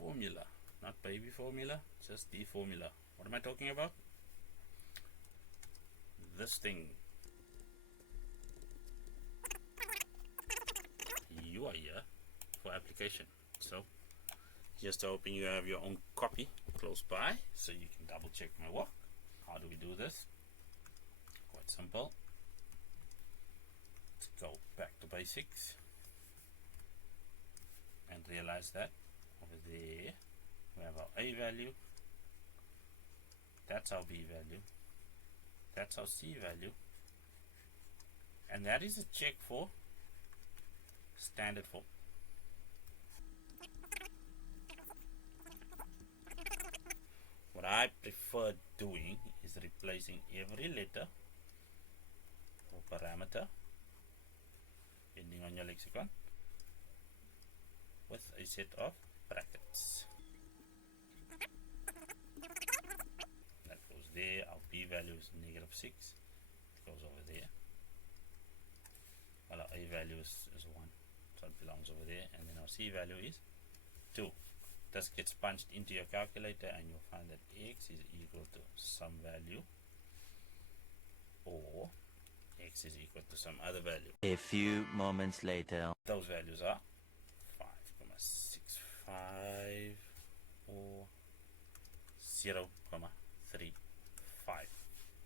formula, not baby formula, just the formula. What am I talking about? This thing. You are here for application, so just hoping you have your own copy close by so you can double check my work. How do we do this? Quite simple. Let's go back to basics and realize that over there we have our A value, that's our B value, that's our C value, and that is a check for standard form. What I prefer doing is replacing every letter or parameter, depending on your lexicon, with a set of brackets. That goes there. Our B value is -6. It goes over there. Well, our A value is 1, so it belongs over there. And then our C value is 2. This gets punched into your calculator and you'll find that x is equal to some value, or x is equal to some other value. A few moments later. Those values are 5,65 or 0